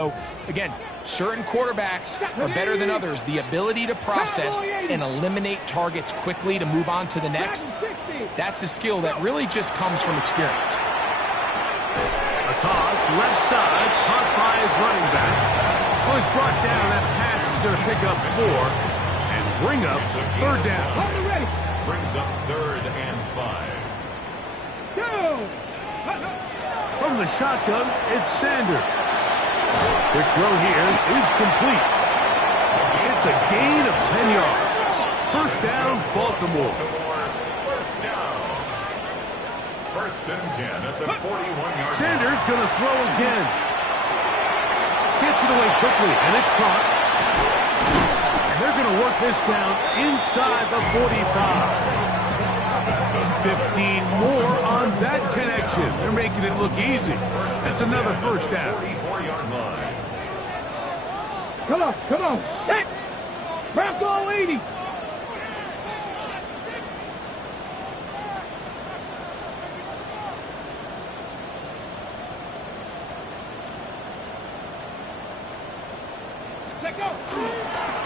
So, again, certain quarterbacks are better than others. The ability to process and eliminate targets quickly to move on to the next, that's a skill that really just comes from experience. A toss, left side, caught by his running back. Well, he's brought down. That pass is going to pick up 4 and bring up third down. Brings up 3rd and 5. From the shotgun, it's Sanders. Quick throw here is complete. It's a gain of 10 yards. First down, Baltimore. First down. 1st and 10 at the 41-yard line. Sanders going to throw again. Gets it away quickly, and it's caught. And they're going to work this down inside the 45. 15 more on that connection. They're making it look easy. That's another first down. 44-yard line. Come on. Hey! Bronco 80. Let go.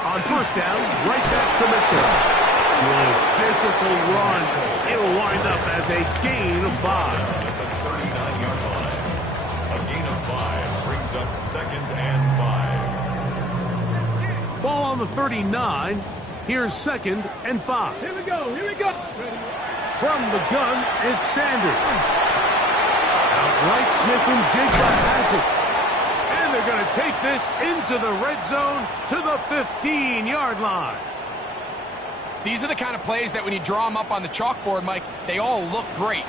On first down, right back to Mitchell. Good physical run. It'll wind up as a gain of 5. At the 39-yard line. A gain of 5 brings up 2nd and 5. Ball on the 39. Here's 2nd and 5. Here we go. From the gun, it's Sanders. Outright Smith and Jigba has it. And they're going to take this into the red zone to the 15-yard line. These are the kind of plays that when you draw them up on the chalkboard, Mike, they all look great.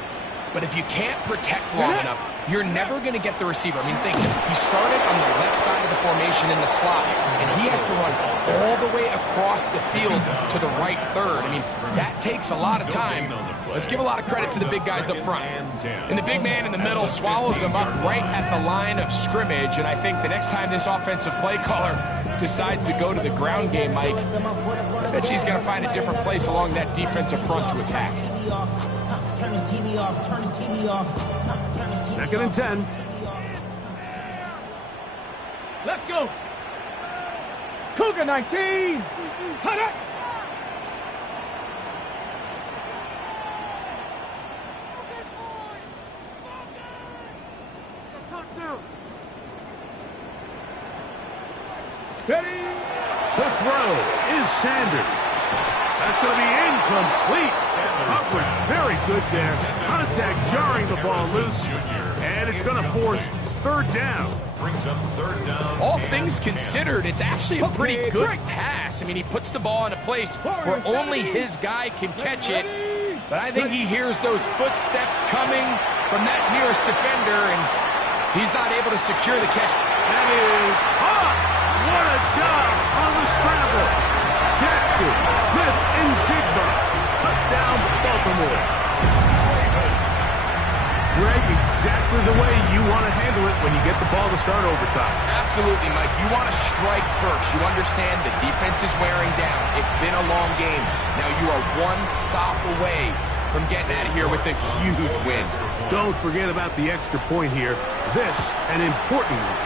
But if you can't protect long enough, you're never going to get the receiver. I mean, think, he started on the left side of the formation in the slot, and he has to run all the way across the field to the right third. I mean, that takes a lot of time. Let's give a lot of credit to the big guys up front. And the big man in the middle swallows him up right at the line of scrimmage, and I think the next time this offensive play caller decides to go to the ground game, Mike, I bet he's going to find a different place along that defensive front to attack. Turn his TV off. 2nd and 10. Let's go. Cougar 19. Hut up. Ready. To throw is Sanders. That's going to be incomplete. Coverage very good there. Contact jarring the ball loose. And it's going to force 3rd down. Brings up 3rd down. All things considered, it's actually a pretty good pass. I mean, he puts the ball in a place where only his guy can catch it. But I think he hears those footsteps coming from that nearest defender, and he's not able to secure the catch. That is hot. What a job on the scramble. Jackson, Smith, and Jigba. Touchdown, Baltimore. Greg, exactly the way you want to handle it when you get the ball to start overtime. Absolutely, Mike. You want to strike first. You understand the defense is wearing down. It's been a long game. Now you are one stop away from getting out of here with a huge win. Don't forget about the extra point here. This, an important one.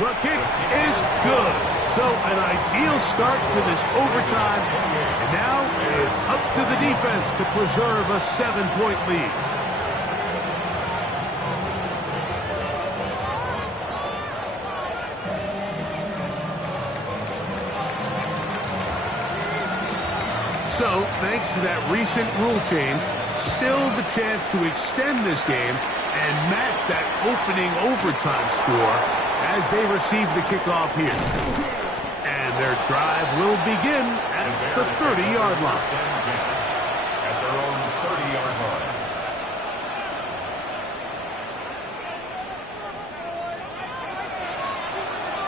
The kick is good. So an ideal start to this overtime. And now it's up to the defense to preserve a 7-point lead. So, thanks to that recent rule change, still the chance to extend this game and match that opening overtime score as they receive the kickoff here. And their drive will begin at the 30-yard line. At their own 30-yard line.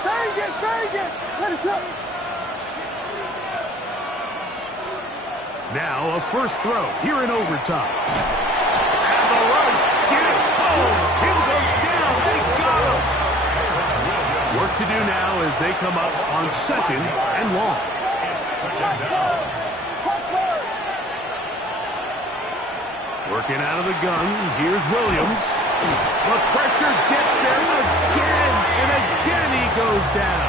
Vegas. Let it up. Now a first throw here in overtime. And the rush gets home. He'll go down. They got him. Work to do now as they come up on 2nd and long. Working out of the gun. Here's Williams. The pressure gets there again, and again he goes down.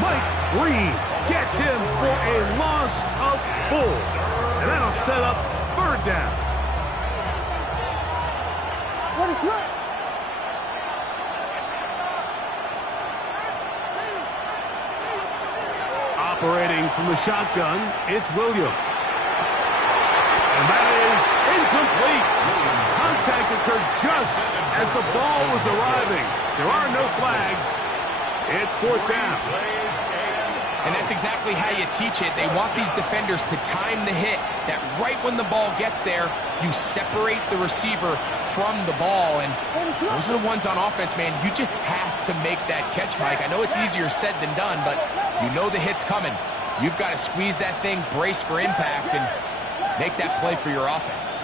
Mike Reed gets him for a loss of 4. And that'll set up 3rd down. What is that? Operating from the shotgun, it's Williams. And that is incomplete. Contact occurred just as the ball was arriving. There are no flags. It's 4th down. And that's exactly how you teach it. They want these defenders to time the hit, that right when the ball gets there, you separate the receiver from the ball. And those are the ones on offense, man. You just have to make that catch, Mike. I know it's easier said than done, but you know the hit's coming. You've got to squeeze that thing, brace for impact, and make that play for your offense.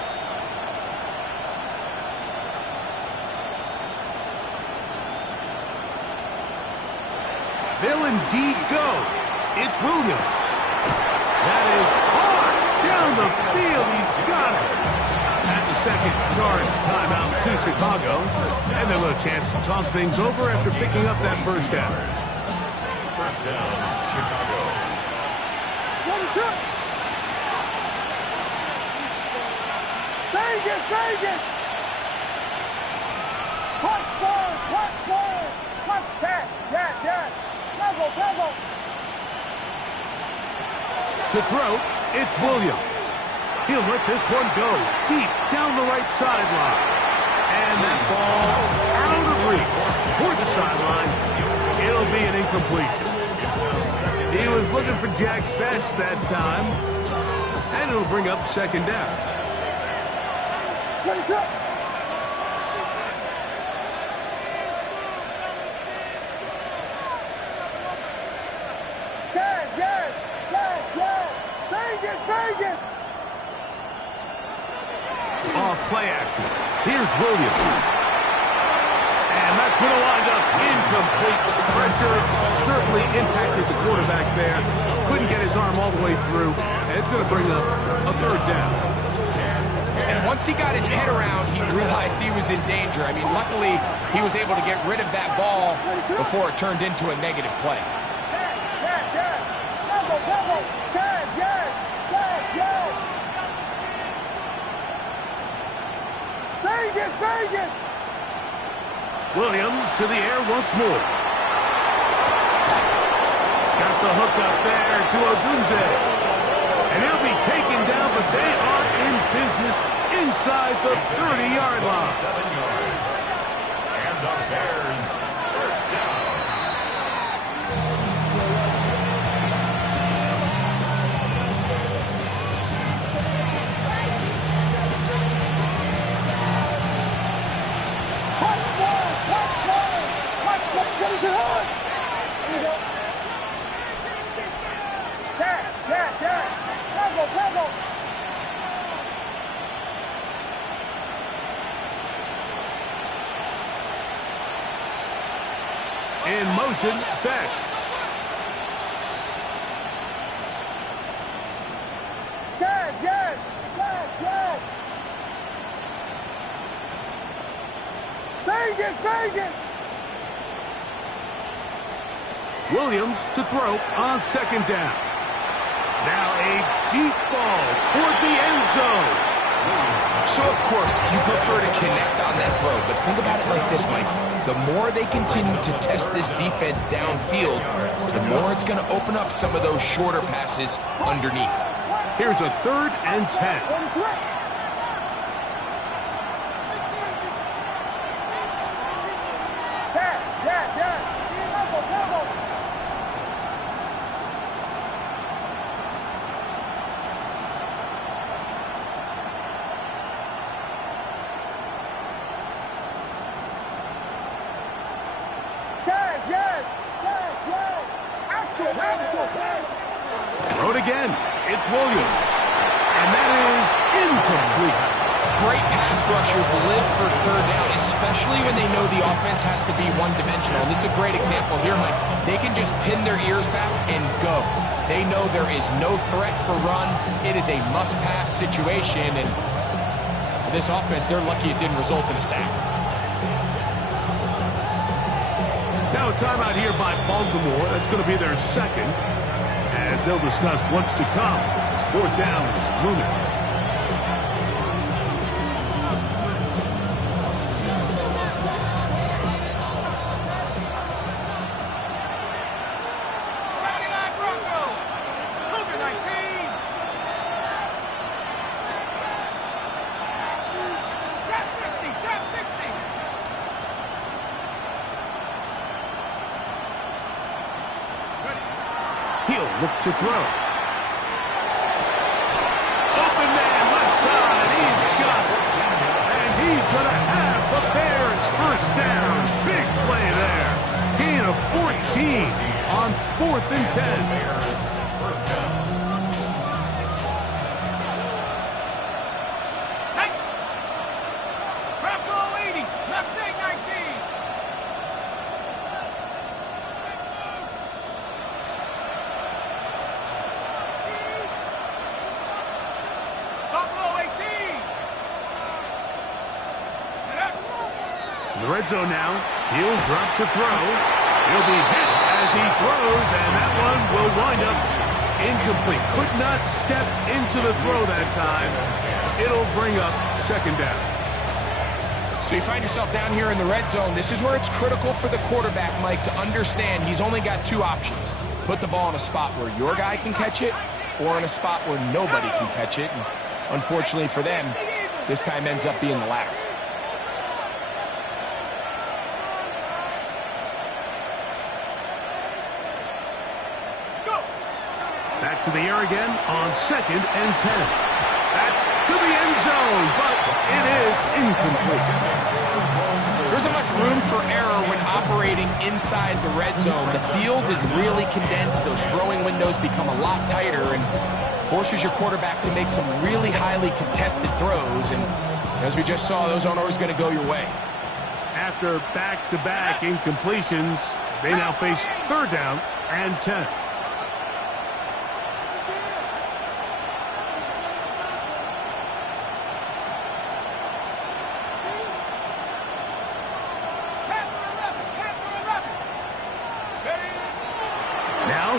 They'll indeed go. It's Williams. That is hard down the field. He's got it. That's a second charge timeout to Chicago. And they'll have a chance to talk things over after picking up that 1st down. 1st down, Chicago. What is that? Vegas, Vegas! Watch scores, watch scores! Watch that, yes. Temple. To throw, it's Williams. He'll let this one go deep down the right sideline. And that ball out of reach toward the sideline. It'll be an incompletion. He was looking for Jack Best that time. And it'll bring up 2nd down. What is that? Yes! Vegas! Off play action. Here's Williams. And that's going to wind up incomplete. Pressure certainly impacted the quarterback there. Couldn't get his arm all the way through. And it's going to bring up a 3rd down. And once he got his head around, he realized he was in danger. I mean, luckily, he was able to get rid of that ball before it turned into a negative play. Vegas! Williams to the air once more. He's got the hook up there to Odunze. And he'll be taken down, but they are in business inside the 30-yard line. 7 yards. And the Bears, 1st down. What is it on? Here we go. Yes. Bravo. In motion, Besh. Yes. Vegas! Williams to throw on 2nd down. Now a deep ball toward the end zone. So, of course, you prefer to connect on that throw, but think about it like this, Mike. The more they continue to test this defense downfield, the more it's going to open up some of those shorter passes underneath. Here's a 3rd and 10. Throw it again. It's Williams. And that is incomplete. Great pass rushers live for 3rd down, especially when they know the offense has to be one-dimensional. This is a great example here, Mike. They can just pin their ears back and go. They know there is no threat for run. It is a must-pass situation, and for this offense, they're lucky it didn't result in a sack. Now a timeout here by Baltimore. That's going to be their second, as they'll discuss what's to come as fourth down is looming. He'll look to throw. Open man, left side. He's got it. And he's going to have the Bears first down. Big play there. Gain of 14 on 4th and 10. Bears first down. In the red zone now, he'll drop to throw. He'll be hit as he throws, and that one will wind up incomplete. Could not step into the throw that time. It'll bring up second down. So you find yourself down here in the red zone. This is where it's critical for the quarterback, Mike, to understand he's only got two options. Put the ball in a spot where your guy can catch it, or in a spot where nobody can catch it. And unfortunately for them, this time ends up being the latter. Back to the air again on 2nd and 10. That's to the end zone, but it is incomplete. There isn't much room for error when operating inside the red zone. The field is really condensed. Those throwing windows become a lot tighter and forces your quarterback to make some really highly contested throws. And as we just saw, those aren't always going to go your way. After back-to-back incompletions, they now face 3rd down and 10.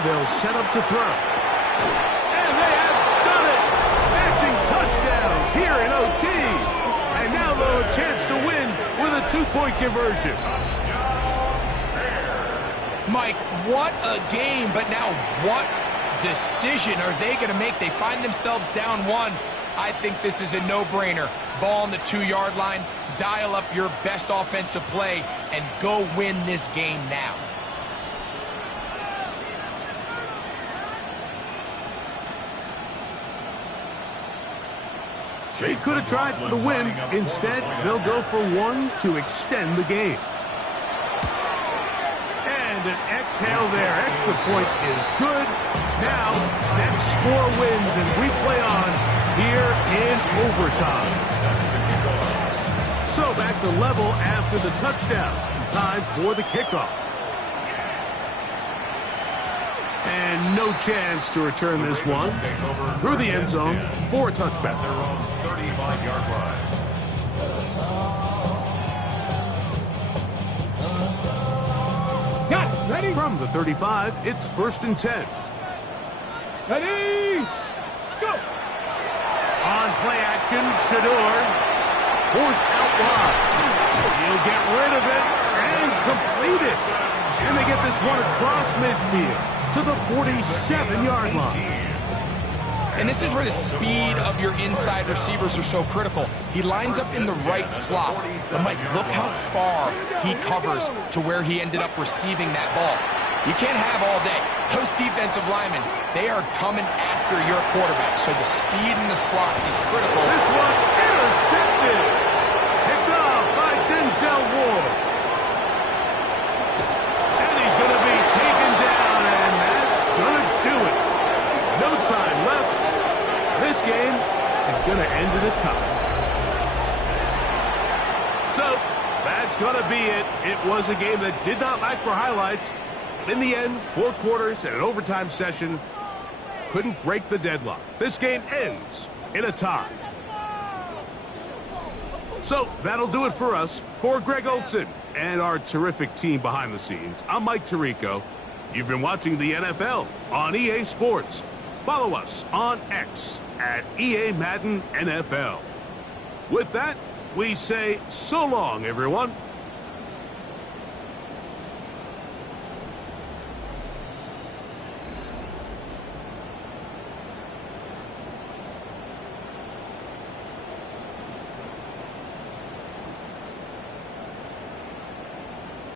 They'll set up to throw. And they have done it! Matching touchdowns here in OT. And now they'll have a chance to win with a 2-point conversion. Mike, what a game, but now what decision are they going to make? They find themselves down 1. I think this is a no-brainer. Ball on the 2-yard line, dial up your best offensive play, and go win this game now. They could have tried for the win. Instead, they'll go for 1 to extend the game. And an exhale there. Extra point is good. Now, next score wins as we play on here in overtime. So back to level after the touchdown. Time for the kickoff. And no chance to return this one through the end zone for a touchback. Their own 35-yard line. Got it. Ready? From the 35, it's 1st and 10. Ready? Let's go. On play action, Shador forced out wide. He'll get rid of it and complete it. And they get this one across midfield to the 47-yard line. And this is where the speed of your inside receivers are so critical. He lines up in the right slot. But Mike, look how far he covers to where he ended up receiving that ball. You can't have all day. Those defensive linemen, they are coming after your quarterback. So the speed in the slot is critical. This one intercepted. Picked off by Denzel Ward. And he's going to be taken down, and that's going to do it. No time left. This game is going to end in a tie. So, that's going to be it. It was a game that did not lack for highlights. In the end, 4 quarters and an overtime session couldn't break the deadlock. This game ends in a tie. So that'll do it for us. For Greg Olson and our terrific team behind the scenes, I'm Mike Tirico. You've been watching the NFL on EA Sports. Follow us on X at EA Madden NFL. With that, we say so long, everyone.